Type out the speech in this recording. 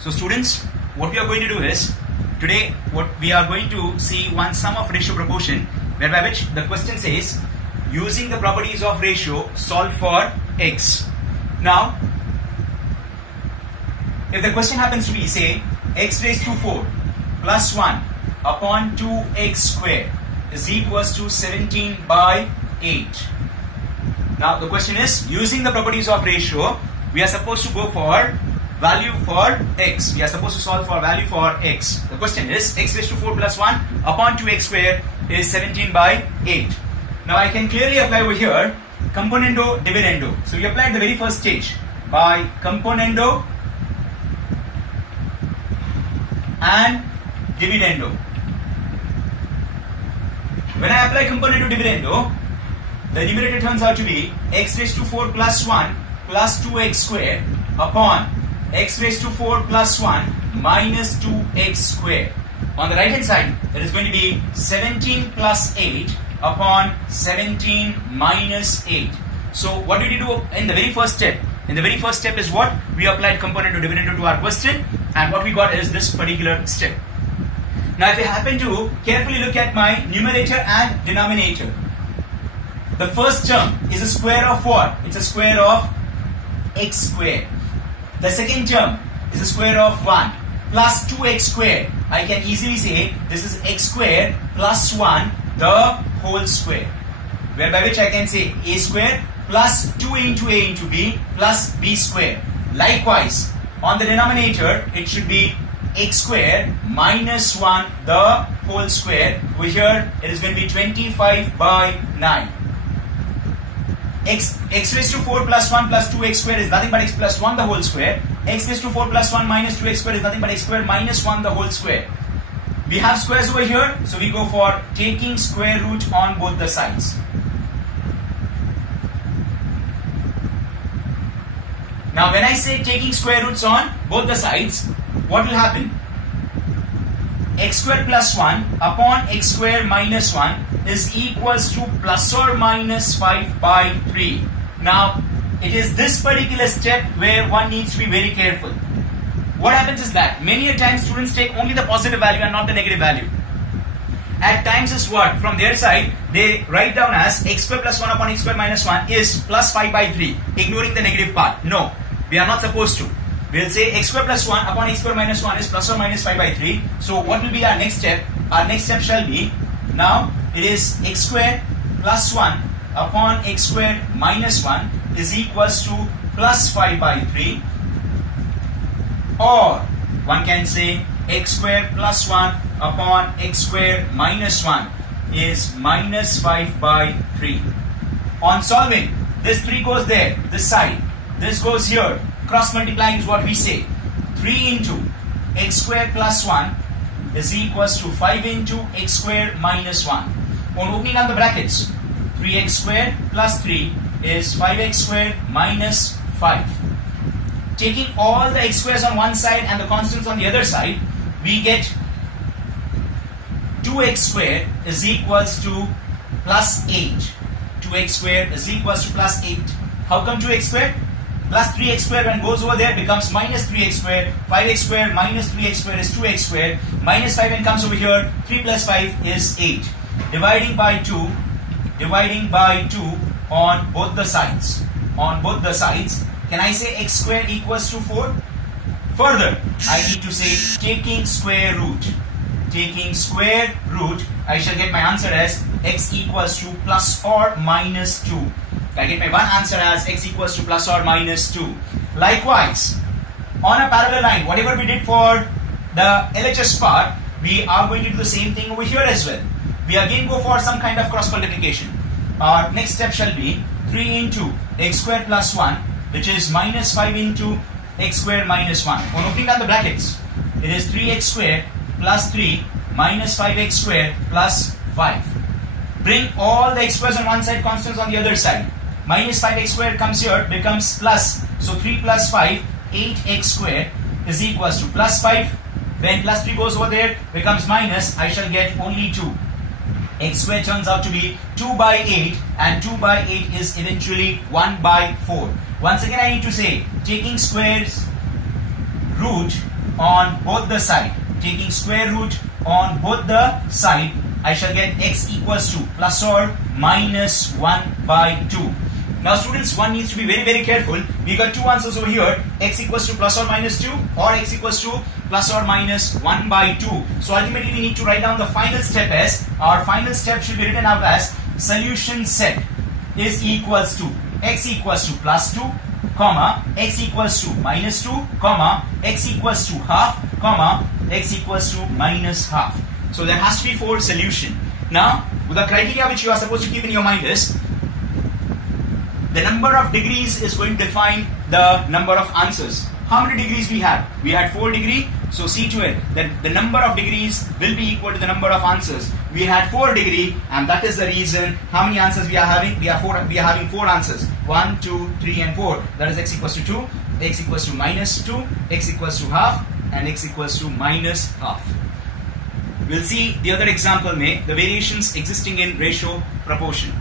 So students, what we are going to do is, today what we are going to see one sum of ratio proportion, whereby which the question says, using the properties of ratio, solve for x. Now, if the question happens to be, say, x raised to 4 plus 1 upon 2x square is equals to 17 by 8. Now the question is, using the properties of ratio, we are supposed to go for value for x. We are supposed to solve for value for x. The question is, x raised to 4 plus 1 upon 2x square is 17 by 8. Now I can clearly apply over here componendo dividendo. So we applied the very first stage by componendo and dividendo. When I apply componendo dividendo, the numerator turns out to be x raised to 4 plus 1 plus 2x square upon x raised to 4 plus 1 minus 2x square. On the right hand side, that is going to be 17 plus 8 upon 17 minus 8. So what did we do in the very first step? In the very first step is what? We applied componendo dividendo to our question, and what we got is this particular step. Now if you happen to carefully look at my numerator and denominator, the first term is a square of what? It's a square of x square. The second term is a square of 1 plus 2x square. I can easily say this is x square plus 1 the whole square, whereby which I can say a square plus 2 into a into b plus b square. Likewise, on the denominator, it should be x square minus 1 the whole square. Over here, it is going to be 25 by 9. X raised to 4 plus 1 plus 2x square is nothing but x plus 1 the whole square. X raised to 4 plus 1 minus 2x square is nothing but x square minus 1 the whole square. We have squares over here, so we go for taking square root on both the sides. Now when I say taking square roots on both the sides, what will happen? X square plus 1 upon x square minus 1 is equals to plus or minus 5 by 3. Now, it is this particular step where one needs to be very careful. What happens is that many a times students take only the positive value and not the negative value. At times is what? From their side, they write down as x square plus 1 upon x square minus 1 is plus 5 by 3, ignoring the negative part. No, we are not supposed to. We'll say x square plus 1 upon x square minus 1 is plus or minus 5 by 3. So what will be our next step? Our next step shall be, now it is x square plus 1 upon x square minus 1 is equals to plus 5 by 3. Or one can say x square plus 1 upon x square minus 1 is minus 5 by 3. On solving, this 3 goes there, this side. This goes here. Cross multiplying is what we say. 3 into x square plus 1 is equals to 5 into x square minus 1. On opening up the brackets, 3x square plus 3 is 5x square minus 5. Taking all the x squares on one side and the constants on the other side, we get 2x square is equals to plus 8. 2x square is equals to plus 8. How come 2x square? Plus 3x square when goes over there becomes minus 3x square. 5x square minus 3x square is 2x square. Minus 5 when comes over here, 3 plus 5 is 8. Dividing by 2 on both the sides. On both the sides, can I say x square equals to 4? Further, I need to say taking square root. Taking square root, I shall get my answer as x equals to plus or minus 2. I get my one answer as x equals to plus or minus 2. Likewise, on a parallel line, whatever we did for the LHS part, we are going to do the same thing over here as well. We again go for some kind of cross multiplication. Our next step shall be 3 into x square plus 1, which is minus 5 into x square minus 1. On opening up the brackets, it is 3x square plus 3 minus 5x square plus 5. Bring all the x squares on one side, constants on the other side. Minus 5x square comes here, becomes plus. So 3 plus 5, 8x square is equals to plus 5. When plus 3 goes over there, becomes minus. I shall get only 2. X square turns out to be 2 by 8, and 2 by 8 is eventually 1 by 4. Once again I need to say, taking squares root on both the side. Taking square root on both the side, I shall get x equals to plus or minus 1 by 2. Now students, one needs to be very, very careful. We got two answers over here, x equals to plus or minus 2 or x equals to plus or minus 1 by 2. So ultimately we need to write down the final step as, our final step should be written out as solution set is equals to x equals to plus 2, comma, x equals to minus 2, comma, x equals to half, comma, x equals to minus half. So there has to be 4 solution. Now, the criteria which you are supposed to keep in your mind is, the number of degrees is going to define the number of answers. How many degrees we had? We had 4 degrees. So see to it that the number of degrees will be equal to the number of answers. We had 4 degrees, and that is the reason how many answers we are having? We are having 4 answers. 1, 2, 3 and 4. That is x equals to 2, x equals to minus 2, x equals to half, and x equals to minus half. We'll see the other example, the variations existing in ratio proportion.